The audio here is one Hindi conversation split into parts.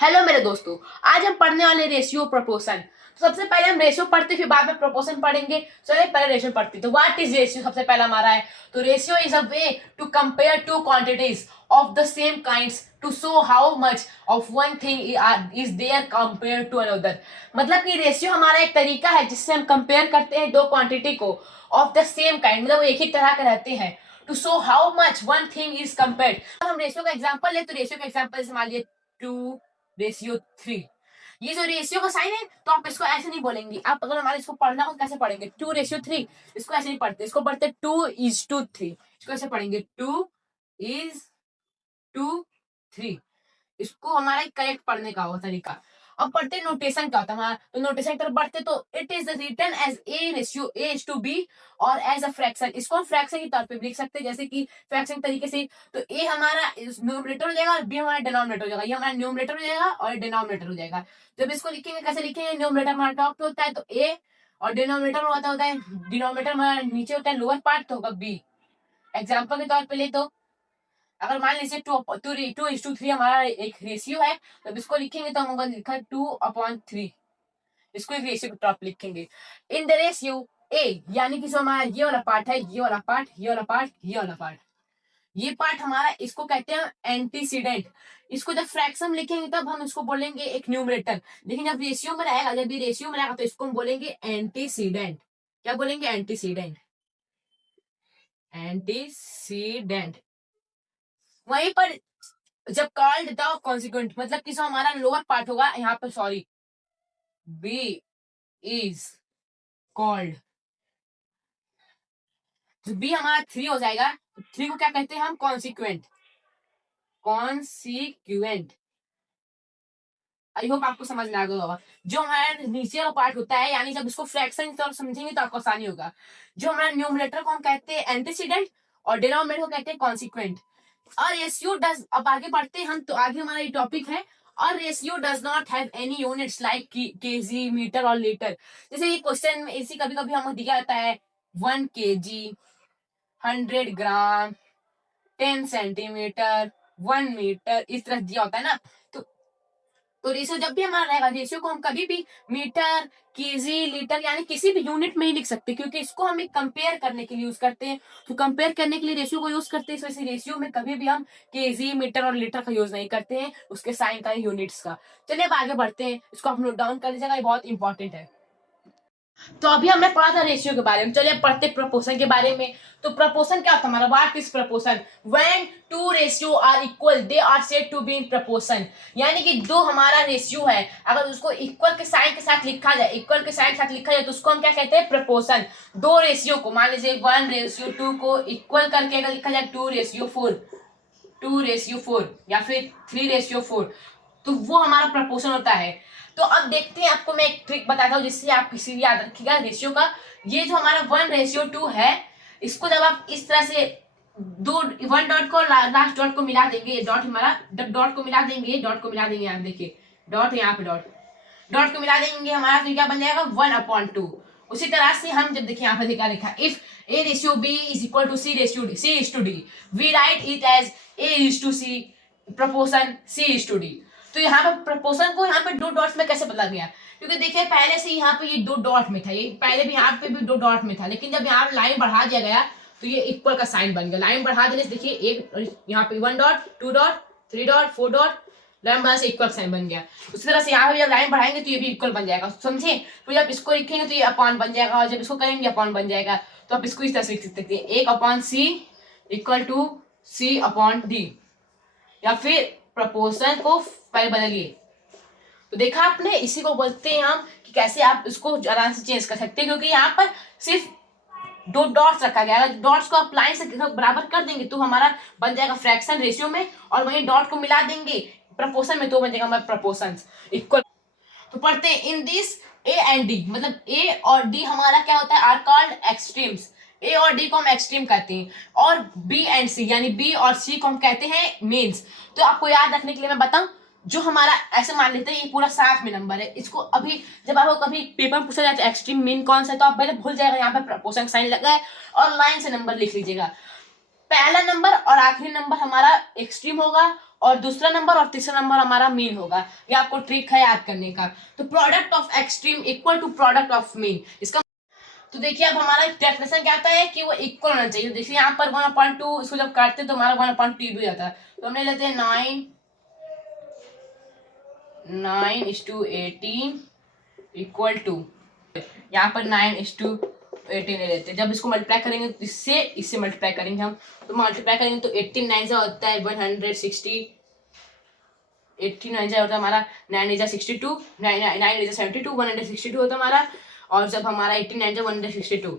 हेलो मेरे दोस्तों, आज हम पढ़ने वाले रेशियो प्रोपोर्शन। तो सबसे पहले हम रेशियो पढ़ते फिर बाद में प्रोपोर्शन पढ़ेंगे। चलिए पहले रेशियो पढ़ते। तो व्हाट इज रेशियो सबसे पहला हमारा है। तो ratio is a way to compare two quantities of the same kinds to show how much of one thing is there compare to another. मतलब कि रेशियो हमारा एक तरीका है जिससे हम कंपेयर करते हैं दो क्वांटिटी को ऑफ द सेम काइंड, मतलब वो एक ही तरह के रहते हैं, to show how much one thing is compared. हम रेशियो का एग्जांपल ले तो रेशियो का एग्जांपल मान लीजिए 2:3। ये जो रेशियो का साइन है तो आप इसको ऐसे नहीं बोलेंगे। आप अगर हमारे इसको पढ़ना हो कैसे पढ़ेंगे, 2:3। इसको ऐसे नहीं पढ़ते, इसको पढ़ते 2:3। इसको ऐसे पढ़ेंगे 2:3। इसको हमारा करेक्ट पढ़ने का होगा तरीका। अब पढ़ते नोटेशन क्या होता है हमारा। तो नोटेशन की तरफ बढ़ते तो it is written as a ratio A is to B और एज अ फ्रैक्शन। इसको हम फ्रैक्शन के तौर पे भी लिख सकते हैं, जैसे कि फ्रैक्शन तरीके से। तो ए हमारा न्यूमरेटर हो जाएगा और बी हमारा डिनोमिनेटर हो जाएगा। ये हमारा न्यूमरेटर हो जाएगा और डिनोमिनेटर हो जाएगा। जब इसको लिखेंगे कैसे लिखेंगे, न्यूमरेटर हमारा टॉप पे होता है तो ए, और डिनोमिनेटर होता है डिनोमिनेटर हमारा नीचे होता है लोअर पार्ट तो होगा बी। एग्जाम्पल के तौर पे ले तो अगर मान लीजिए 2:3 हमारा एक रेशियो है, तो इसको लिखेंगे तो हम लिखा 2/3। इसको एक रेशियो के टॉप लिखेंगे। इन द रेशियो ए, यानी कि जो हमारा ये वाला पार्ट है, ये वाला पार्ट, ये वाला पार्ट, ये वाला पार्ट, ये पार्ट हमारा इसको कहते हैं एंटीसीडेंट। इसको जब फ्रैक्शन लिखेंगे तब हम इसको बोलेंगे एक न्यूमरेटर, लेकिन जब रेशियो में रहेगा, जब ये रेशियो में रहेगा तो इसको हम बोलेंगे एंटीसीडेंट। क्या बोलेंगे? एंटीसीडेंट। एंटीसीडेंट। वहीं पर जब कॉल्ड द कॉन्सिक्वेंट, मतलब कि जो हमारा लोअर पार्ट होगा यहाँ पर, सॉरी, बी इज कॉल्ड, जो बी हमारा 3 हो जाएगा, 3 को क्या कहते हैं हम? कॉन्सिक्वेंट। कॉन्सिक्वेंट। आई होप आपको समझ में आ गया होगा। जो हमारा नीचे वाला पार्ट होता है, यानी जब इसको फ्रैक्शन की तरफ समझेंगे तो आपको आसानी होगा। जो हमारा न्यूमरेटर को हम कहते हैं एंटीसीडेंट और डिनोमिनेटर को कहते हैं कॉन्सिक्वेंट। और रेशियो डज, अब आगे बढ़ते हैं हम, तो आगे हमारा ये टॉपिक है। और ratio does not have any units like KG, metre और लीटर। जैसे ये क्वेश्चन में इसी कभी कभी हमें दिया जाता है 1 kg, 100 ग्राम, 10 सेंटीमीटर, 1 मीटर, इस तरह दिया होता है ना। तो रेशियो जब भी हमारा रहेगा, रेशियो को हम कभी भी मीटर, केजी, लीटर यानी किसी भी यूनिट में ही लिख सकते हैं, क्योंकि इसको हम एक कंपेयर करने के लिए यूज करते हैं। तो कंपेयर करने के लिए रेशियो को यूज करते हैं, इस वजह से रेशियो में कभी भी हम केजी, मीटर और लीटर का यूज नहीं करते हैं, उसके साइन का, यूनिट्स का। चलिए अब आगे बढ़ते हैं, इसको आप नोट डाउन कर लीजिएगा, ये बहुत इंपॉर्टेंट है। तो अभी हमने पढ़ा था रेशियो के बारे में, चलिए पढ़ते प्रपोर्शन के बारे में। तो प्रपोर्शन क्या होता है हमारा? What is proportion? When two ratio are equal they are said to be in proportion. यानी कि दो हमारा रेशियो है, अगर उसको इक्वल के साइन के साथ लिखा जाए, इक्वल के साइन के साथ लिखा जाए तो उसको हम क्या कहते हैं? प्रपोर्शन। दो रेशियो को, मान लीजिए 1:2 को इक्वल करके अगर लिखा जाए 2:4, 2:4 या फिर 3:4, तो वो हमारा प्रपोर्शन होता है। तो अब देखते हैं, आपको मैं एक ट्रिक बताता हूँ जिससे आप किसी याद रखिएगा रेशियो का। ये जो हमारा 1:2 है, इसको जब आप इस तरह से दो 1 डॉट को लास्ट डॉट को मिला देंगे, ये डॉट हमारा, डॉट को मिला देंगे, डॉट को मिला देंगे, यहाँ देखिए डॉट, यहाँ पे डॉट, डॉट को मिला देंगे हमारा, फिर क्या बन जाएगा? 1/2। उसी तरह से हम जब देखिए यहाँ पे क्या लिखा, if a ratio b is equal to c ratio d, c is to d, we write it as a is to c proportion c is to d। तो यहाँ पे प्रपोर्शन को यहाँ पे दो डॉट्स में कैसे बदला गया? क्योंकि देखिए पहले से यहाँ पे ये दो डॉट में था, ये पहले भी यहाँ पे भी दो डॉट में था, लेकिन जब यहाँ लाइन बढ़ा दिया गया तो ये इक्वल का साइन बन गया। लाइन बढ़ा देने से देखिए एक यहाँ पे 1 dot, 2 dot, 3 dot, 4 dot, line बढ़ाने से इक्वल साइन बन गया। उसी तरह से यहाँ पे जब लाइन बढ़ाएंगे तो ये भी इक्वल बन जाएगा, समझे? तो जब इसको लिखेंगे तो ये अपॉन बन जाएगा, और जब इसको करेंगे अपॉन बन जाएगा। तो आप इसको इस तरह से लिख सकते हैं, 1/c इक्वल टू c/d, या फिर प्रपोर्शन को पहले बदलिए। तो देखा आपने, इसी को बोलते हैं हम कि कैसे आप इसको आराम से चेंज कर सकते हैं, क्योंकि यहाँ पर सिर्फ दो डॉट्स रखा गया है। अगर डॉट्स को आप लाइन से बराबर कर देंगे तो हमारा बन जाएगा फ्रैक्शन रेशियो में, और वहीं डॉट को मिला देंगे प्रपोर्शन में तो बन जाएगा हमारा प्रपोर्शन इक्वल। तो पढ़ते हैं, in this A and D, मतलब ए और डी हमारा क्या होता है? Are called extremes. ए और डी को हम एक्सट्रीम कहते हैं, और बी एंड सी यानी बी और सी को हम कहते हैं मीन्स। तो आपको याद रखने के लिए मैं बताऊं, जो हमारा ऐसे मान लेते हैं ये पूरा 7 में नंबर है, इसको अभी जब आपको कभी पेपर में पूछा जाए तो एक्सट्रीम मीन कौन सा है, तो आप पहले भूल जाएगा, यहाँ पे प्रपोर्शन साइन लगा है और लाइन से नंबर लिख लीजिएगा। पहला नंबर और आखिरी नंबर हमारा एक्सट्रीम होगा, और दूसरा नंबर और तीसरा नंबर हमारा मीन होगा। ये आपको ट्रिक है याद करने का। तो product of extreme equal to product of mean, इसका तो देखिए अब हमारा डेफिनेशन क्या आता है कि वो इक्वल होना चाहिए। देखिए यहाँ पर 1/2 इसको जब काटते तो हमारा 1/2 भी आता है। तो हमने लेते हैं 9:18 इक्वल टू, यहाँ पर 9:18 ले लेते हैं। जब इसको मल्टीप्लाई करेंगे तो इससे मल्टीप्लाई करेंगे हम, तो मल्टीप्लाई करेंगे तो 18 9 से होता है 160, 18 9 से होता है हमारा 9 इज 62, 9 इज 72, 162 होता है हमारा। और जब हमारा 18 9 से 162,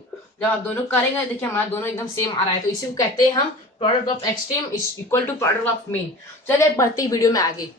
जब आप दोनों करेंगे देखिए हमारा दोनों एकदम सेम आ रहा है। तो इसी को कहते हैं हम product of extreme is equal to product of mean. चलिए बढ़ते ही वीडियो में आगे।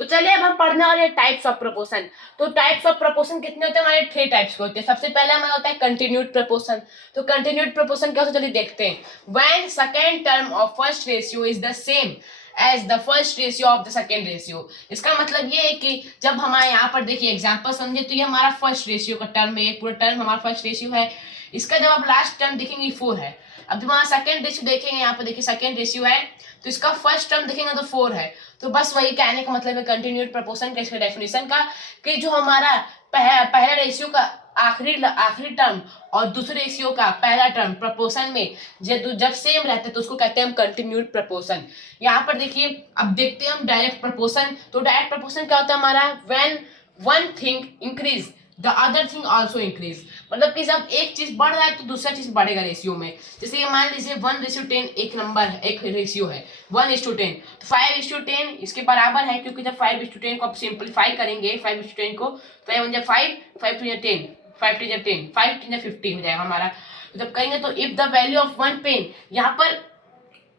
तो चलिए अब हम पढ़ने वाले टाइप्स ऑफ प्रपोर्शन। तो टाइप्स ऑफ प्रपोर्शन कितने होते हैं हमारे? 3 टाइप्स के होते हैं। सबसे पहले हमारा होता है कंटिन्यूड प्रपोर्शन। तो कंटिन्यूड प्रपोर्शन क्या होता है चलिए देखते हैं। When second term of first ratio is the same as the first ratio of the second ratio. इसका मतलब ये है कि जब हमारे यहाँ पर देखिए एग्जांपल समझे, तो ये हमारा फर्स्ट रेशियो का टर्म है, ये पूरा टर्म हमारा फर्स्ट रेशियो है। इसका जब आप लास्ट टर्म देखेंगे 4 है। अब जब हमारा सेकंड रेशियो देखेंगे, यहाँ पर देखिए सेकंड रेशियो है, तो इसका फर्स्ट टर्म देखेंगे तो 4 है। तो बस वही कहने का मतलब है कंटिन्यूड प्रपोर्शन का, इसके डेफिनेशन का, कि जो हमारा पहला रेशियो का आखिरी टर्म और दूसरे रेशियो का पहला टर्म प्रपोर्शन में जब सेम रहते हैं तो उसको कहते हैं हम कंटिन्यूड प्रपोर्शन। यहाँ पर देखिए अब देखते हैं हम डायरेक्ट प्रपोर्शन। तो डायरेक्ट प्रपोर्शन क्या होता है हमारा? When one thing increase the other thing also increase. मतलब कि जब एक चीज बढ़ रहा है तो दूसरा चीज बढ़ेगा रेशियो में। जैसे कि मान लीजिए 1:10 एक नंबर एक रेशियो है 1:10, तो 5:10 इसके बराबर है, क्योंकि जब 5:10 को आप सिंपलीफाई करेंगे 5:10 को, तो 5 5 2 10, 5 2 10, 5 2 50 हो जाएगा हमारा। तो जब कहेंगे तो if the value of one pen, यहाँ पर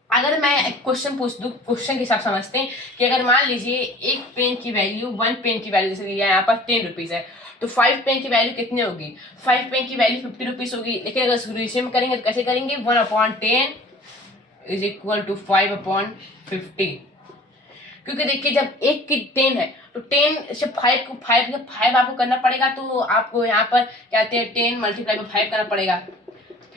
अगर मैं एक क्वेश्चन पूछ दूं, क्वेश्चन के हिसाब समझते हैं कि अगर मान लीजिए एक पेन की वैल्यू, वन पेन की वैल्यू जैसे लिया यहाँ पर 10 रुपीज है, तो 5 पेन की वैल्यू कितनी होगी? 5 पेन की वैल्यू 50 रुपीज होगी। लेकिन अगर रेशियो में करेंगे तो कैसे करेंगे? 1/10 इज इक्वल टू 5/50। क्योंकि देखिए जब एक की 10 है तो 10 से 5 आपको करना पड़ेगा, तो आपको यहाँ पर कहते हैं 10 मल्टीप्लाई में 5 करना पड़ेगा,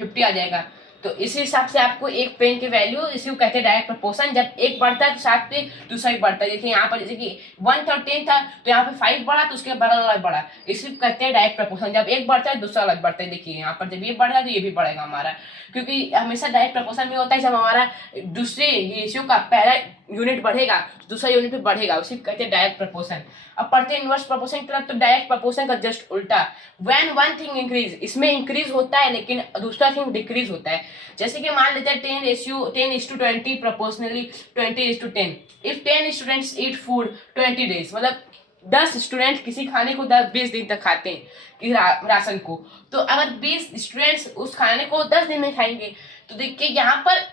50 आ जाएगा। तो इसी हिसाब से आपको एक पेन की वैल्यू, इसी को कहते हैं डायरेक्ट प्रपोर्शन। जब एक बढ़ता है तो साथ में दूसरा भी बढ़ता है। देखिए यहाँ पर जैसे कि 1 था 10 था, तो यहाँ पे 5 बढ़ा तो उसके बगल बढ़ा, इसी को कहते हैं डायरेक्ट प्रपोर्शन। जब एक बढ़ता है दूसरा अलग बढ़ता है। देखिए यहाँ पर जब ये बढ़ रहा है तो ये भी बढ़ेगा हमारा, क्योंकि हमेशा डायरेक्ट प्रपोर्शन में होता है जब हमारा दूसरे रेशियो का पहला यूनिट बढ़ेगा दूसरा यूनिट भी बढ़ेगा, उसी को कहते हैं डायरेक्ट प्रपोर्शन। अब पढ़ते हैं इनवर्स प्रपोर्शन की तरफ। तो डायरेक्ट प्रपोर्शन का जस्ट उल्टा, व्हेन वन थिंग इंक्रीज, इसमें इंक्रीज होता है लेकिन दूसरा थिंग डिक्रीज होता है। जैसे कि मान लेते हैं 10:20 proportionally 20:10। If 10 students eat food 20 days, मतलब 10 स्टूडेंट किसी खाने को 20 दिन तक खाते हैं कि राशन को, तो अगर 20 स्टूडेंट्स उस खाने को 10 दिन में खाएंगे, तो देखिए यहाँ पर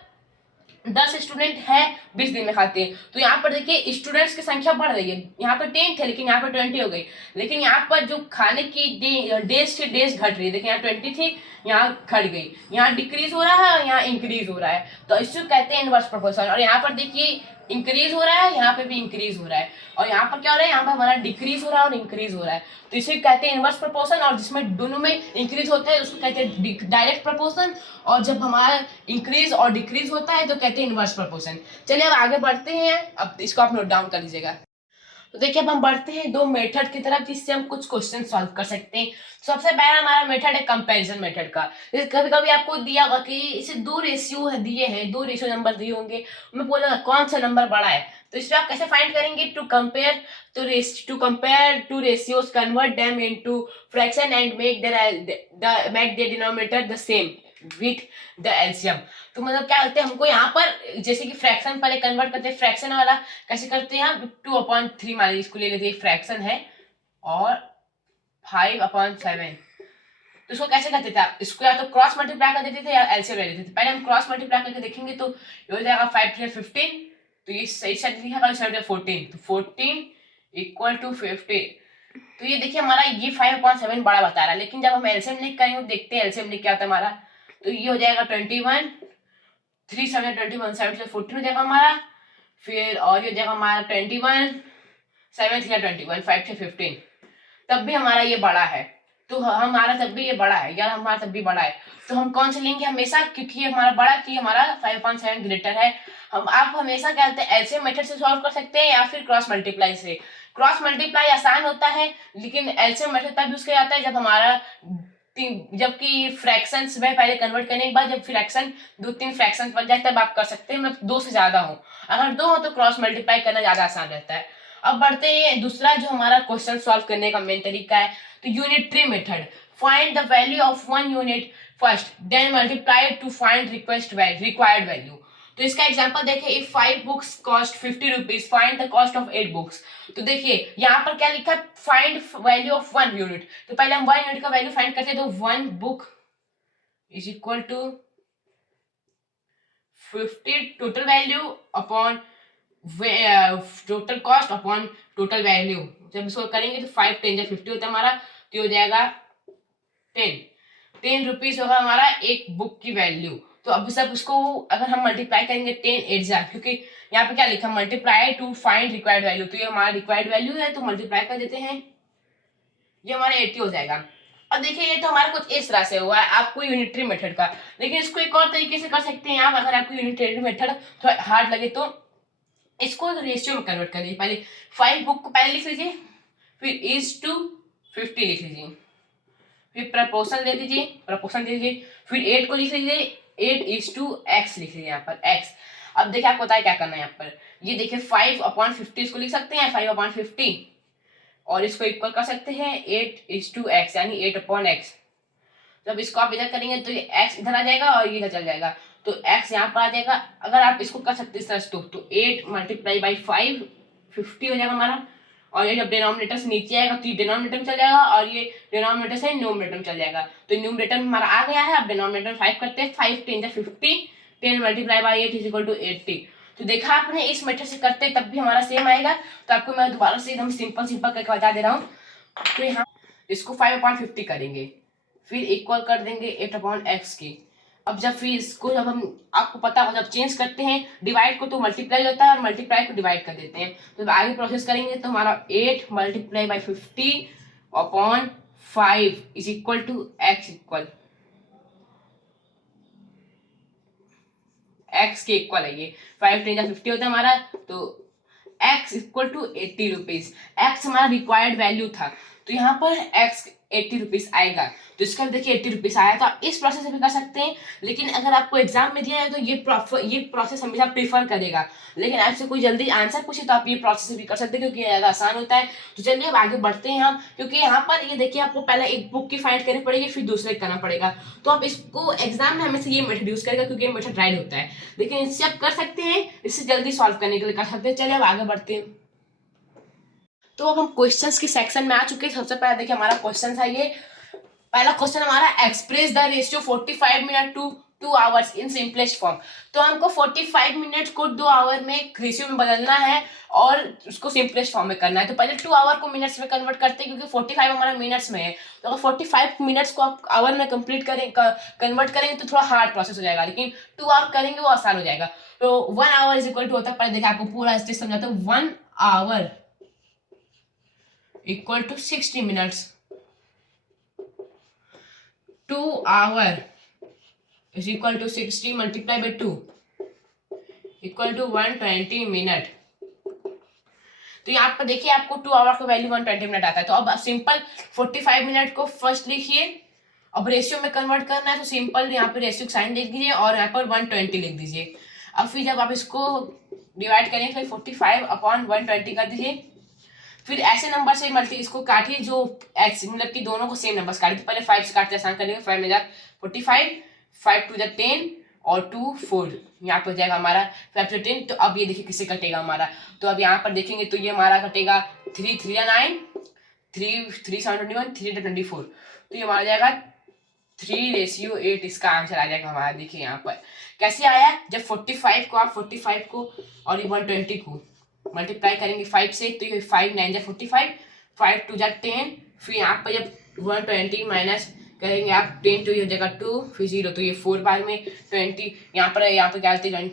10 स्टूडेंट है 20 दिन में खाते हैं, तो यहाँ पर देखिए स्टूडेंट्स की संख्या बढ़ रही है। यहाँ पर 10 थे लेकिन यहाँ पर 20 हो गई। लेकिन यहाँ पर जो खाने की डेज से डेज घट रही है। देखिए यहाँ 20 थी, यहाँ घट गई, यहाँ डिक्रीज हो रहा है, यहाँ इंक्रीज हो रहा है। तो इसको कहते हैं इनवर्स प्रोपोर्शन। और यहाँ पर देखिए इंक्रीज हो रहा है, यहाँ पे भी इंक्रीज हो रहा है, और यहाँ पर क्या हो रहा है? यहाँ पर हमारा डिक्रीज हो रहा है और इंक्रीज हो रहा है। तो इसे कहते हैं इनवर्स प्रोपोर्शन। और जिसमें दोनों में इंक्रीज होता है उसको कहते हैं डायरेक्ट प्रोपोर्शन, और जब हमारा इंक्रीज और डिक्रीज होता है तो कहते हैं इनवर्स प्रोपोर्शन। चलिए अब आगे बढ़ते हैं। अब इसको आप नोट डाउन कर लीजिएगा। तो देखिए अब हम बढ़ते हैं दो मेथड की तरफ जिससे हम कुछ क्वेश्चन सॉल्व कर सकते हैं। सबसे पहला हमारा मेथड है कंपैरिजन मेथड का। कभी कभी आपको दिया होगा कि इसे दो रेशियो दिए हैं, दो रेशियो नंबर दिए होंगे, मैं बोलूंगा कौन सा नंबर बड़ा है। तो इसमें आप कैसे फाइंड करेंगे? To compare two ratios, convert them into fraction and make their denominator the same with the LCM. तो मतलब क्या करते हैं, हमको यहाँ पर जैसे कि फ्रैक्शन पहले कन्वर्ट करते हैं, फ्रैक्शन वाला कैसे करते हैं हम? 2/3 मान लीजिए, इसको ले लेते हैं, फ्रैक्शन है, और 5/7। तो इसको कैसे करते थे आप? इसको या तो क्रॉस मल्टीप्लाई कर देते थे या एलसीएम ले लेते थे। पहले हम क्रॉस मल्टीप्लाई करके देखेंगे तो ये हो जाएगा 5 3 15, तो ये सही साइड लिखा, इस साइड 14, तो 14 इक्वल टू 50। तो ये देखिए हमारा ये 5/7 बड़ा बता रहा है, लेकिन जब हम एलसीएम लिख करेंगे देखते हैं एलसीएम लिख क्या आता है हमारा। तो ये हो जाएगा 21, 3 7 21, 7 से 14 हो जाएगा हमारा। फिर और ये हो जाएगा हमारा 21, 7 3 21, 5 से 15, तब भी हमारा ये बड़ा है। तो हमारा तब भी ये बड़ा है, या हमारा तब भी बड़ा है, तो हम कौन सा लेंगे हमेशा, क्योंकि ये हमारा बड़ा, कि हमारा 5.7 ग्रेटर है। हम आप हमेशा क्या करते हैं, एलसीएम मेथड से सॉल्व कर सकते हैं या फिर क्रॉस मल्टीप्लाई से। क्रॉस मल्टीप्लाई आसान होता है, लेकिन एलसीएम मेथड तब यूज किया जाता है जब हमारा जबकि फ्रैक्शंस में पहले कन्वर्ट करने के बाद जब फ्रैक्शन 2-3 फ्रैक्शन बन जाए तब आप कर सकते हैं, मतलब 2 से ज्यादा हो। अगर 2 हो तो क्रॉस मल्टीप्लाई करना ज्यादा आसान रहता है। अब बढ़ते हैं दूसरा जो हमारा क्वेश्चन सॉल्व करने का मेन तरीका है, तो unitary method. Find the value of one unit first, then multiply to find required value. तो इसका एग्जांपल देखिए, if 5 books cost 50 rupees, find the cost of 8 books. तो देखिए यहाँ पर क्या लिखा है, find value of one unit. तो पहले हम 1 यूनिट का वैल्यू फाइंड करते हैं, तो 1 book is equal to 50 total value upon total cost upon total value. जब इसको करेंगे तो 5 10 जब 50 होता है हमारा, तो हो जाएगा 10 रुपीज होगा हमारा एक बुक की वैल्यू। तो अब सब उसको अगर हम मल्टीप्लाई करेंगे 10 8 जा, क्योंकि यहाँ पे क्या लिखा, multiply to find required value, तो ये हमारा रिक्वायर्ड वैल्यू है, तो मल्टीप्लाई कर देते हैं, ये हमारा 80 हो जाएगा। अब देखिए ये तो हमारा कुछ इस तरह से हुआ है आपको यूनिटरी मेथड का, लेकिन इसको एक और तरीके से कर सकते हैं आप। अगर आपको यूनिटरी मेथड थोड़ा हार्ड लगे तो इसको रेशियो में कन्वर्ट करिए। पहले 5 बुक को पहले लिख लीजिए, फिर इज टू 50 लिख लीजिए, फिर प्रपोर्शन दे दीजिए, फिर 8 को लिख लीजिए, 8 इज टू एक्स लिख लीजिए यहाँ पर एक्स। अब देखिए आपको पता है क्या करना है यहाँ पर, ये देखिए 5/50 इसको लिख सकते हैं 5/50, और इसको इक्वल कर सकते हैं 8 इज टू एक्स, यानी 8/x। जब इसको आप इधर करेंगे तो ये x इधर आ जाएगा और ये इधर चल जाएगा, तो x यहाँ पर आ जाएगा। अगर आप इसको कर सकते हैं सर, तो 8 मल्टीप्लाई बाई 5 50 हो जाएगा हमारा, और ये जब डिनोमिनेटर से नीचे आएगा तो ये डिनोमिनेटर में चल जाएगा, और ये डिनोमिनेटर से न्यूमरेटर में चल जाएगा। तो न्यूमरेटर में हमारा आ गया है, अब डिनोमिनेटर में 5 करते हैं, 5 10 50, 10 multiply by 8 is equal to 80। तो देखा आपने, इस मेथड से करते तब भी हमारा सेम आएगा। तो आपको मैं दोबारा से एकदम सिंपल करके बता दे रहा हूँ। तो यहाँ इसको 5/50 करेंगे, फिर इक्वल कर देंगे 8/x की। अब जब फिर इसको जब हम आपको पता हो जब चेंज करते हैं डिवाइड को तो मल्टीप्लाई होता है, और मल्टीप्लाई को डिवाइड कर देते हैं। तो जब आगे प्रोसेस करेंगे तो हमारा 8 multiply by 50/5 is equal to x equal x के इक्वल है ये 5 10 50 होता है हमारा, तो x equal to 80 rupees. X हमारा रिक्वायर्ड वैल्यू था, तो यहाँ पर x 80 रुपीज आएगा। तो इसका देखिए 80 रुपीज आया, तो आप इस प्रोसेस से भी कर सकते हैं। लेकिन अगर आपको एग्जाम में दिया है तो ये प्रोसेस हमेशा प्रीफर करेगा। लेकिन आपसे कोई जल्दी आंसर पूछे तो आप ये प्रोसेस भी कर सकते हैं, क्योंकि ये ज़्यादा आसान होता है। तो चलिए अब आगे बढ़ते हैं हम, क्योंकि यहाँ पर ये देखिए आपको पहले एक बुक की फाइंड करनी पड़ेगी, फिर दूसरे करना पड़ेगा। तो आप इसको एग्जाम में हमेशा ये मेथड यूज करेगा, क्योंकि ये मेथड राइट होता है। लेकिन इससे आप कर सकते हैं, इससे जल्दी सॉल्व करने के लिए कर सकते हैं। चलिए अब आगे बढ़ते हैं। तो अब हम क्वेश्चंस के सेक्शन में आ चुके हैं। सबसे पहले देखिए हमारा क्वेश्चन था ये, पहला क्वेश्चन हमारा, express the ratio 45 minute to 2 hours in simplest form. तो हमको 45 मिनट को 2 आवर में रेशियो में बदलना है और उसको सिंपलेस्ट फॉर्म में करना है। तो पहले 2 आवर को मिनट्स में कन्वर्ट करते हैं, क्योंकि 45 हमारा मिनट्स में है। तो अगर 45 मिनट्स को आप आवर में कंप्लीट कन्वर्ट करेंगे तो थोड़ा हार्ड प्रोसेस हो जाएगा, लेकिन 2 आवर करेंगे वो आसान हो जाएगा। तो 1 आवर इज इक्वल टू होता है, पहले देखिए आपको पूरा स्टेज समझाता हूँ। 1 hour equal to 60 minutes, 2 hour is equal to 60 multiplied by 2 equal to 120 minute. तो यहाँ पर देखिए आपको 2 आवर का वैल्यू 120 मिनट आता है। तो अब सिंपल 45 मिनट को फर्स्ट लिखिए, अब रेशियो में कन्वर्ट करना है तो सिंपल यहाँ पे रेशियो साइन लिख दीजिए और यहाँ पर 120 लिख दीजिए। अब फिर जब आप इसको डिवाइड करेंगे तो 45/120 कर दीजिए। फिर ऐसे नंबर से मल्टी इसको काटिए जो एक्स मतलब कि दोनों को सेम नंबर काटिए। तो पहले 5 से काटते आसान करेंगे, 5 में 45, 5 2 10 और 2 4, यहाँ पे हो जाएगा हमारा 5 to 10। तो अब ये देखिए किससे कटेगा हमारा, तो अब यहाँ पर देखेंगे तो ये हमारा कटेगा 3 3 9, 3 3 7 21, 3 24। तो ये हमारा जाएगा 3:8। इसका आंसर आ जाएगा हमारा। देखिए यहाँ पर कैसे आया, जब 45 को आप 45 को और 120 को मल्टीप्लाई करेंगे 5 से, तो ये 5 9 45, 5 2 10। फिर यहाँ पर जब 120 माइनस करेंगे आप 10 तो ये हो जाएगा 2, फिर 0 तो ये 4 बार में 20। यहाँ पर क्या होती है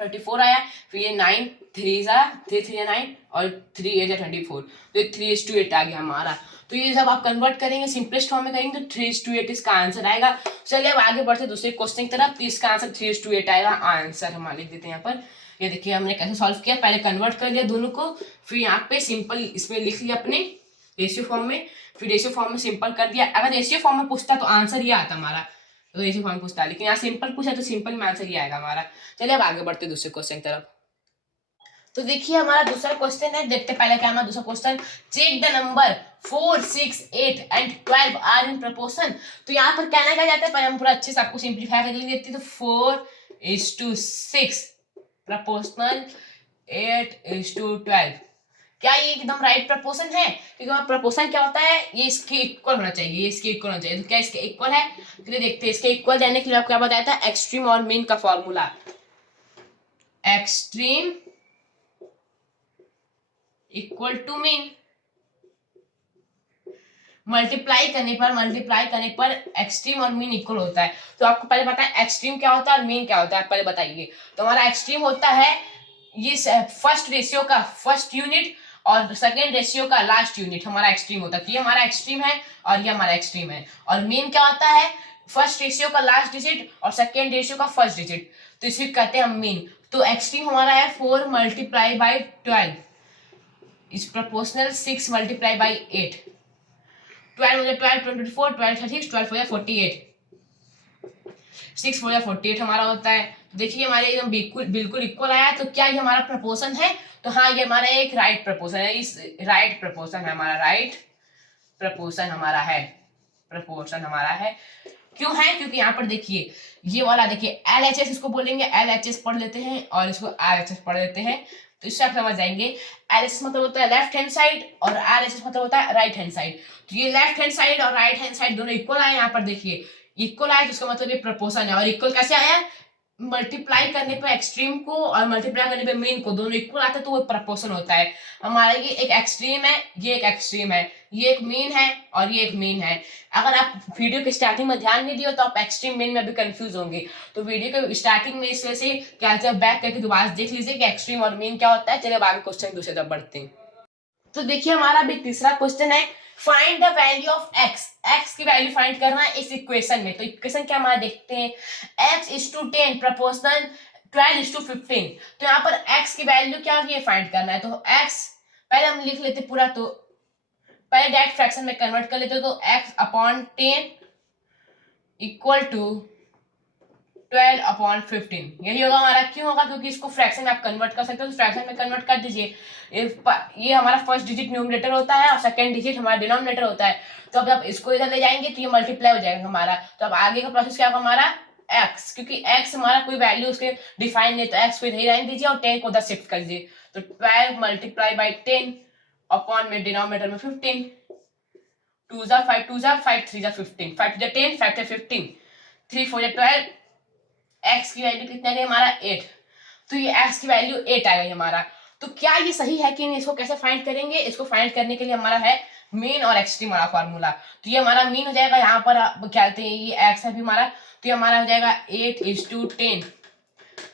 24 आया, फिर ये 9 3 3 9 और 3 8 24, तो ये 3:8 आ गया हमारा। तो ये जब आप कन्वर्ट करेंगे सिंपलेस्ट फॉर्म में करेंगे तो 3:8 इसका आंसर आएगा। चलिए अब आगे बढ़ते दूसरे क्वेश्चन की तरफ। तो इसका आंसर 3:8 आएगा। आंसर हम लिख देते हैं यहाँ पर। ये देखिए हमने कैसे सॉल्व किया, पहले कन्वर्ट कर लिया दोनों को, फिर यहाँ पे सिंपल इसमें लिख लिया अपने रेशियो फॉर्म में, फिर रेशियो फॉर्म में सिंपल कर दिया। अगर रेशियो फॉर्म में पूछता तो आंसर ये आता हमारा, तो रेशियो फॉर्म में पूछता, लेकिन यहाँ सिंपल पूछा तो सिंपल में आंसर ये आएगा हमारा। चलिए अब आगे बढ़ते दूसरे क्वेश्चन की तरफ। तो देखिए हमारा दूसरा क्वेश्चन है, देखते पहले क्या हमारा दूसरा question. Check the number 4 6 8 and 12 are in proportion. तो यहाँ पर कहना क्या जाता है, पर हम पूरा अच्छे से आपको सिंप्लीफाई करके लिख देते हैं। तो 4:6 प्रपोर्शनल 8:12। क्या ये एकदम राइट प्रपोर्शन है? क्योंकि हमारा प्रपोर्शन क्या होता है, ये इसके इक्वल होना चाहिए, ये इसके इक्वल होना चाहिए। तो क्या इसके इक्वल है? तो देखते हैं। इसके इक्वल जानने के लिए आपको क्या बताया था, एक्सट्रीम और मीन का formula. Extreme equal to mean, multiply करने पर एक्सट्रीम और मीन इक्वल होता है। तो आपको पहले पता है एक्सट्रीम क्या होता है और मीन क्या होता है, आप पहले बताइए। तो हमारा एक्सट्रीम होता है ये फर्स्ट रेशियो का फर्स्ट यूनिट और सेकेंड रेशियो का लास्ट यूनिट, हमारा एक्सट्रीम होता है। तो ये हमारा एक्सट्रीम है और ये हमारा एक्सट्रीम है। और मीन क्या होता है, फर्स्ट रेशियो का लास्ट डिजिट और सेकेंड रेशियो का फर्स्ट डिजिट, तो इसे कहते हैं हम मीन। तो एक्सट्रीम हमारा है 4 × 12 is proportional 6 × 8। 12 हो गया 12 24, 12 36, 12 हो गया 48, 6 हो गया 48 हमारा होता है। देखिए हमारे एकदम बिल्कुल इक्वल आया। तो क्या ये हमारा प्रपोर्शन है? तो हाँ, ये हमारा एक राइट प्रपोर्शन है। इस राइट प्रपोर्शन है हमारा, राइट प्रपोर्शन हमारा है, प्रपोर्शन हमारा है। क्यों है? क्योंकि यहाँ पर देखिए ये वाला देखिए LHS इसको बोलेंगे, LHS पढ़ लेते हैं और इसको RHS पढ़ लेते हैं, तो इससे आप समझ जाएंगे। LHS मतलब होता है लेफ्ट हैंड साइड और RHS मतलब होता है राइट हैंड साइड। तो ये लेफ्ट हैंड साइड और राइट हैंड साइड दोनों इक्वल आए। यहाँ पर देखिए इक्वल आया तो इसका मतलब ये प्रपोर्शन है। और इक्वल कैसे आया? मल्टीप्लाई करने पे एक्सट्रीम को और मल्टीप्लाई करने पे मीन को दोनों इक्वल आते हैं, तो वो प्रपोर्शन होता है हमारा। ये एक एक्सट्रीम है, ये एक एक्सट्रीम है, ये एक मीन है और ये एक मीन है। अगर आप वीडियो के स्टार्टिंग में ध्यान नहीं दिए तो आप एक्सट्रीम मीन में भी कंफ्यूज होंगे। तो वीडियो के स्टार्टिंग में इस वजह से क्या बैक करके दोबारा देख लीजिए कि एक्सट्रीम और मीन क्या होता है। चलिए अब आगे क्वेश्चन दूसरे तरफ बढ़ते हैं। तो देखिए हमारा अभी तीसरा क्वेश्चन है, find the value of x. X की वैल्यू फाइंड करना है इस इक्वेशन में। तो इक्वेशन क्या हमारा देखते हैं, x:10 प्रपोर्शनल 12:15। तो यहाँ पर x की वैल्यू क्या है फाइंड करना है। तो x पहले हम लिख लेते पूरा, तो पहले डायरेक्ट फ्रैक्शन में कन्वर्ट कर लेते। तो x/10 इक्वल टू 12/15 यही होगा हमारा। क्यों होगा? क्योंकि इसको फ्रैक्शन में आप कन्वर्ट कर सकते हो, तो फ्रैक्शन में कन्वर्ट कर दीजिए। ये हमारा फर्स्ट डिजिट न्यूमरेटर होता है और सेकंड डिजिट हमारा डिनोमिनेटर होता है। तो अब इसको इधर ले जाएंगे तो ये मल्टीप्लाई हो जाएगा हमारा। तो अब आगे का प्रोसेस क्या होगा हमारा, x, क्योंकि x हमारा कोई वैल्यू उसके डिफाइन नहीं, तो x को इधर रहने दीजिए और 10 को उधर शिफ्ट कर दीजिए। तो 12 × 10 अपॉन में डिनोमिनेटर में 15, 2 × 5 2 × 5 3 × 15, 5 × 10 5 × 15, 3 4 12। x की वैल्यू कितना है हमारा 8। तो ये x की वैल्यू 8 आ गई हमारा। तो क्या ये सही है कि नहीं, इसको कैसे फाइंड करेंगे? इसको फाइंड करने के लिए हमारा है मीन और एक्सट्रीम वाला फॉर्मूला। तो ये हमारा मीन हो जाएगा, यहाँ पर क्या कहते हैं ये x है भी हमारा, तो ये हमारा हो जाएगा 8:10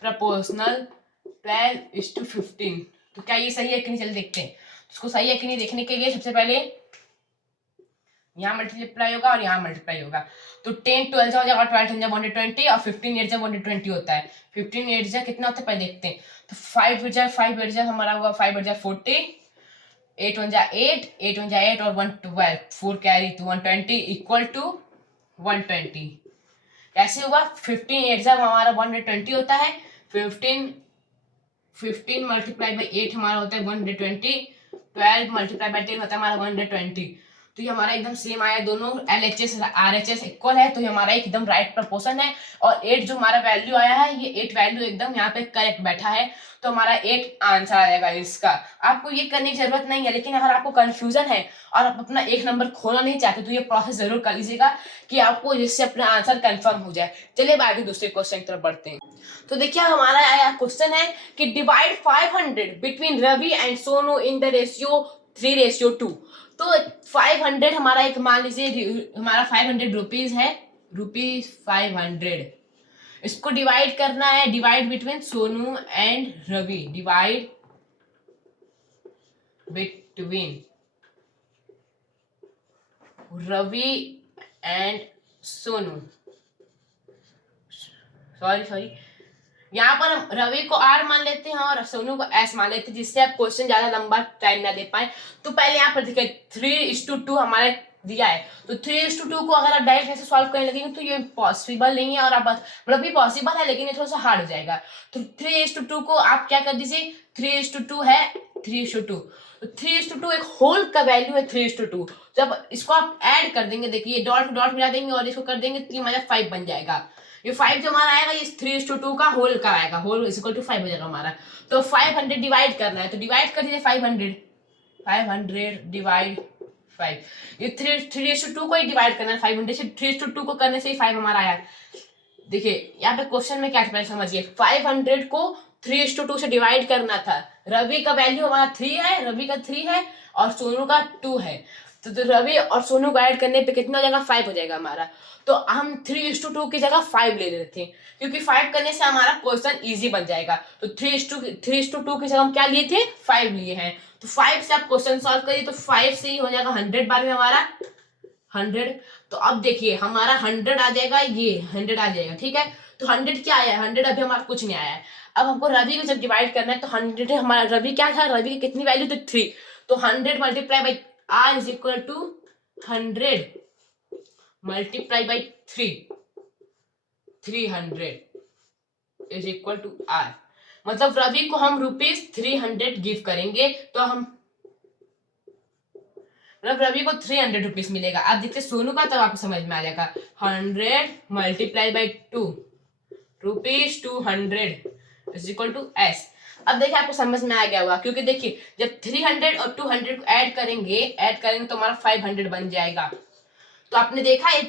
प्रपोर्शनल 12:15। तो क्या ये सही है कि नहीं, चलिए देखते हैं। इसको सही है कि नहीं देखने के लिए सबसे पहले यहाँ मल्टीप्लाई होगा और यहाँ मल्टीप्लाई होगा। तो 10 12 हो जाएगा, 12 10 120 और 15 8 120 होता है। 15 8 कितना होता है पहले देखते हैं। तो 5 8 हमारा होगा 5 8 40, 8 1 8 8 1 8 और 1 12 4 कैरी तो 120 इक्वल टू 120। कैसे होगा? 15 8 हमारा 120 होता है, 15 मल्टीप्लाई बाई 8 हमारा होता है 120, 12 मल्टीप्लाई बाई 10 होता है हमारा 120। तो ये हमारा एकदम सेम आया, दोनों LHS RHS इक्वल है, तो ये हमारा एकदम राइट प्रपोर्शन है। और 8 जो हमारा वैल्यू आया है, ये 8 वैल्यू एकदम यहाँ पे करेक्ट बैठा है, तो हमारा 8 आंसर आएगा इसका। आपको ये करने की जरूरत नहीं है, लेकिन अगर आपको कंफ्यूजन है और आप अपना एक नंबर खोना नहीं चाहते तो ये प्रोसेस जरूर कर लीजिएगा कि आपको जिससे अपना आंसर कंफर्म हो जाए। चलिए आगे दूसरे क्वेश्चन की तरफ बढ़ते हैं। तो देखिए हमारा आया क्वेश्चन है कि divide 500 between Ravi and Sonu in the ratio 3:2। तो 500 हमारा एक मान लीजिए हमारा 500 रुपीज है, ₹500। इसको डिवाइड करना है, divide between Sonu and Ravi, divide between Ravi and Sonu, sorry यहाँ पर हम रवि को आर मान लेते हैं और सोनू को एस मान लेते हैं, जिससे आप क्वेश्चन ज्यादा लंबा टाइम ना दे पाए। तो पहले यहाँ पर देखिए 3:2 हमारे दिया है, तो 3:2 को अगर आप डायरेक्ट ऐसे सॉल्व करने लगेंगे तो ये पॉसिबल नहीं है, और आप मतलब ये पॉसिबल है लेकिन ये थोड़ा सा हार्ड हो जाएगा। तो 3:2 को आप क्या कर दीजिए, 3:2 है 3:2, तो 3:2 एक होल का वैल्यू है 3:2। जब इसको आप ऐड कर देंगे, देखिए डॉट डॉट मिला देंगे और इसको कर देंगे 3 - 5 बन जाएगा। ये 5 जो हमारा आएगा ये 3:2 का होल का आएगा, होल इज इक्वल टू 5 हो जाएगा हमारा। तो 500 डिवाइड करना है, तो डिवाइड कर दीजिए 500 डिवाइड 5, ये 3:2 को ही डिवाइड करना है 500 से, 3:2 को करने से ही 5 हमारा आया। देखिए यहाँ पे क्वेश्चन में क्या पहले समझिए, 500 को 3:2 से डिवाइड करना था। रवि का वैल्यू हमारा 3 है, रवि का 3 है और सोनू का 2 है, तो रवि और सोनू को ऐड करने पे कितना हो जाएगा, 5 हो जाएगा हमारा। तो हम 3:2 की जगह 5 ले लेते हैं, क्योंकि 5 करने से हमारा क्वेश्चन इजी बन जाएगा। तो 3:2 की जगह हम क्या लिए थे, 5 लिए हैं। तो 5 से आप क्वेश्चन सॉल्व करिए, तो 5 से ही हो जाएगा 100 बार में हमारा 100। तो अब देखिए हमारा 100 आ जाएगा, ये 100 आ जाएगा, ठीक है। तो 100 क्या आया, 100 अभी हमारा कुछ नहीं आया है। अब हमको रवि को जब डिवाइड करना है, तो 100 हमारा रवि क्या था, रवि की कितनी वैल्यू थी 3, तो 100 multiply by R is equal to 100 multiply by 300 is equal to R. मतलब रवि को हम ₹300 गिव करेंगे, तो हम मतलब रवि को 300 रुपीज मिलेगा। अब देखते सोनू का, तब आपको समझ में आ जाएगा। 100 multiply by 2 rupees 200 is equal to S. अब देखिए आपको समझ में आ गया होगा, क्योंकि देखिए जब 300 और 200 को ऐड करेंगे तो हमारा 500 बन जाएगा। तो आपने देखा ये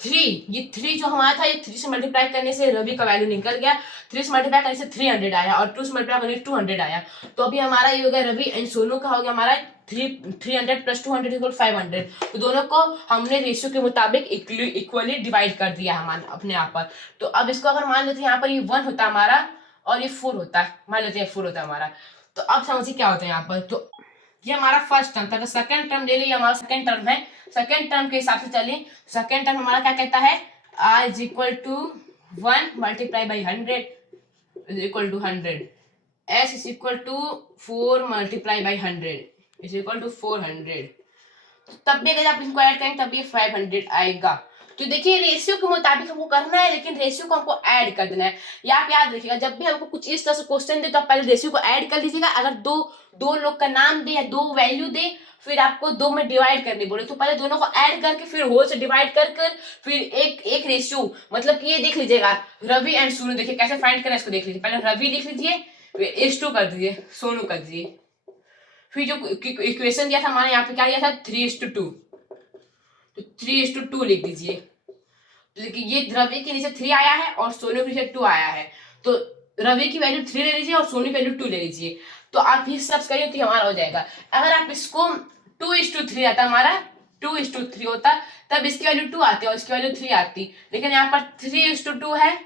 3 जो हमारा था, ये 3 से मल्टीप्लाई करने से रवि का वैल्यू निकल गया, 3 से मल्टीप्लाई करने से 300 आया और 2 से मल्टीप्लाई करने से 200 आया। तो अभी हमारा ये हो गया रवि एंड सोनू का हो गया हमारा 300 प्लस 200 इक्वल 500। तो दोनों को हमने रेशियो के मुताबिक इक्वली डिवाइड कर दिया हमारे अपने आप पर। तो अब इसको अगर मान लेते हैं यहाँ पर ये 1 होता है हमारा और ये 4 होता है, मान लेते हैं 4 होता है हमारा। तो अब समझिए क्या होता है यहाँ पर, तो ये हमारा फर्स्ट टर्म था, तो सेकंड टर्म ले लिया, हमारा सेकंड टर्म है। सेकंड टर्म के हिसाब से चलिए, सेकंड टर्म हमारा क्या कहता है, r is equal to 1 multiply by 100 is equal to 100, s is equal to 4 multiply by 100 is equal to 400। तब भी अगर आप इनको ऐड करेंगे तब ये 500 आएगा। तो देखिए रेशियो के मुताबिक हमको करना है, लेकिन रेशियो को हमको ऐड कर देना है। ये आप याद रखिएगा, जब भी हमको कुछ इस तरह से क्वेश्चन दे तो आप पहले रेशियो को ऐड कर लीजिएगा। अगर दो लोग का नाम दे या 2 वैल्यू दे, फिर आपको 2 में डिवाइड करने बोले, तो पहले दोनों को ऐड करके फिर होल से डिवाइड कर फिर एक रेशियो, मतलब कि ये देख लीजिएगा रवि एंड सोनू, देखिए कैसे फाइंड करें इसको देख लीजिए। पहले रवि लिख लीजिए, फिर S2 कर दीजिए, सोनू कर दीजिए। फिर जो इक्वेशन दिया था हमारे यहाँ पे क्या दिया था 3:2, तो 3:2 लिख दीजिए। तो देखिए ये रवि के नीचे 3 आया है और सोनू के नीचे 2 आया है, तो रवि की वैल्यू 3 ले लीजिए और सोनू की वैल्यू 2 ले लीजिए। तो आप हिसाब से करिए तो हमारा हो जाएगा। अगर आप इसको 2:3 आता हमारा 2:3 होता, तब इसकी वैल्यू 2 आती और इसकी वैल्यू 3 आती, लेकिन यहाँ पर 3:2 है,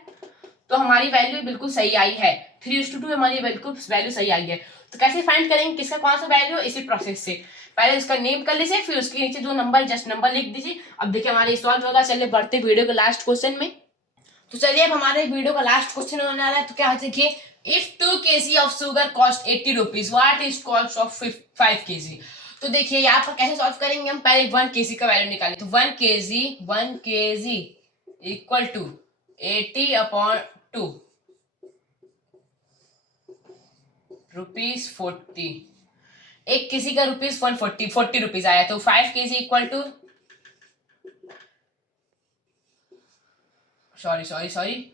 तो हमारी वैल्यू बिल्कुल सही आई है। 3:2 हमारी बिल्कुल वैल्यू सही आई है। तो कैसे फाइंड करेंगे किसका कौन सा वैल्यू, इसी प्रोसेस से। पहले उसका नेम कर लीजिए, फिर उसके नीचे जो नंबर जस्ट नंबर लिख दीजिए। अब देखिए हमारे सॉल्व होगा। चलिए बढ़ते वीडियो के लास्ट क्वेश्चन में। तो चलिए अब हमारे वीडियो का लास्ट क्वेश्चन होने वाला है। तो क्या देखिए, if 2 kg of sugar cost 80 rupees, what is cost of 5 kg। तो देखिए यहाँ पर कैसे सॉल्व करेंगे, हम पहले 1 kg का वैल्यू निकालें। तो 1 kg इक्वल टू 80/2 ₹40। एक किसी का ₹140 रुपीज आया, तो 5 kg equal to sorry 40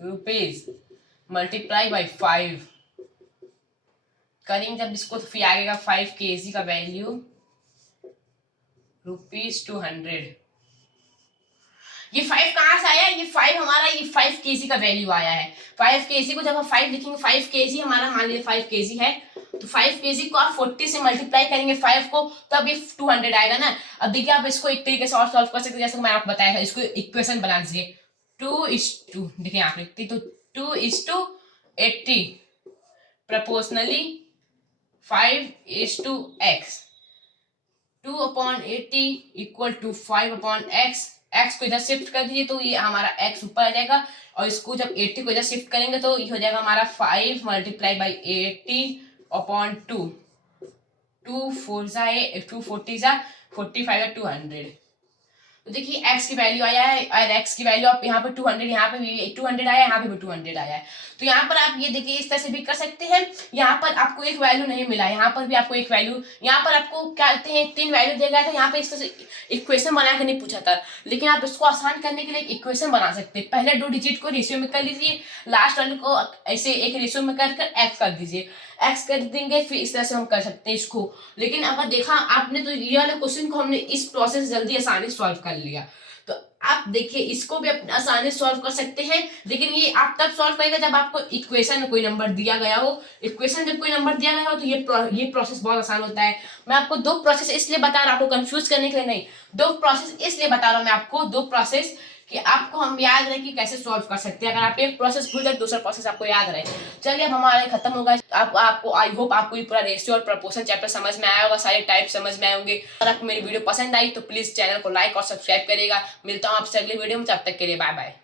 rupees multiply by 5 करेंगे जब इसको, तो फिर आएगा 5 kg का वैल्यू ₹200। ये 5 कहाँ से आया, ये 5 हमारा, ये 5 kg का वैल्यू आया है। 5 kg को जब हम 5 लिखेंगे, 5 kg हमारा मान लीजिए 5 kg है, तो 5 kg को आप 40 से मल्टीप्लाई करेंगे 5 को, तब ये 200 आएगा ना। अब देखिए आप इसको एक तरीके से और सॉल्व कर सकते हैं, जैसे मैं आपको बताया था। इसको इक्वेशन बना दीजिए, 2:, देखिए यहाँ पे लिखती तो 2:80 proportionally 5:x, 2/80 equal to 5/x। x को इधर शिफ्ट कर दीजिए तो ये हमारा x ऊपर आ जाएगा, और इसको जब 80 को इधर शिफ्ट करेंगे तो ये हो जाएगा हमारा 5 × 80/2। 2 4 240 तो देखिए x की वैल्यू आया है, और x की वैल्यू आप यहाँ पे 200, यहाँ पे भी 200 आया है, यहाँ पे भी 200 आया है। तो यहाँ पर आप ये देखिए इस तरह से भी कर सकते हैं। यहाँ पर आपको एक वैल्यू नहीं मिला, यहाँ पर भी आपको एक वैल्यू, यहाँ पर आपको क्या कहते हैं 3 वैल्यू दिया गया था, यहाँ पे इस तरह से इक्वेशन बना के नहीं पूछा था, लेकिन आप इसको आसान करने के लिए इक्वेशन बना सकते हैं। पहले 2 डिजिट को रेशियो में कर लीजिए, लास्ट वाले को ऐसे एक रेशियो में कर एक्स कर दीजिए, एक्स कर देंगे, फिर इस तरह से हम कर सकते हैं इसको। लेकिन अगर देखा आपने तो ये वाले क्वेश्चन को हमने इस प्रोसेस जल्दी आसानी से सॉल्व कर लिया, तो आप देखिए इसको भी आसानी से सॉल्व कर सकते हैं। लेकिन ये आप तब सॉल्व करेगा जब आपको इक्वेशन में कोई नंबर दिया गया हो। इक्वेशन जब कोई नंबर दिया गया हो तो ये प्रोसेस बहुत आसान होता है। मैं आपको 2 प्रोसेस इसलिए बता रहा हूँ, आपको कंफ्यूज करने के लिए नहीं, 2 प्रोसेस इसलिए बता रहा हूँ मैं आपको, 2 प्रोसेस कि आपको हम याद रहे कि कैसे सॉल्व कर सकते हैं। अगर आप एक प्रोसेस भूल जाए दूसरा प्रोसेस आपको याद रहे। चलिए अब हमारा खत्म होगा। आपको आई होप आपको ये पूरा रेशियो और प्रपोर्शन चैप्टर समझ में आया होगा, सारे टाइप समझ में आए होंगे। अगर आपको मेरी वीडियो पसंद आई तो प्लीज चैनल को लाइक और सब्सक्राइब करिएगा। मिलता हूँ आपसे अगले वीडियो में, तब तक के लिए बाय बाय।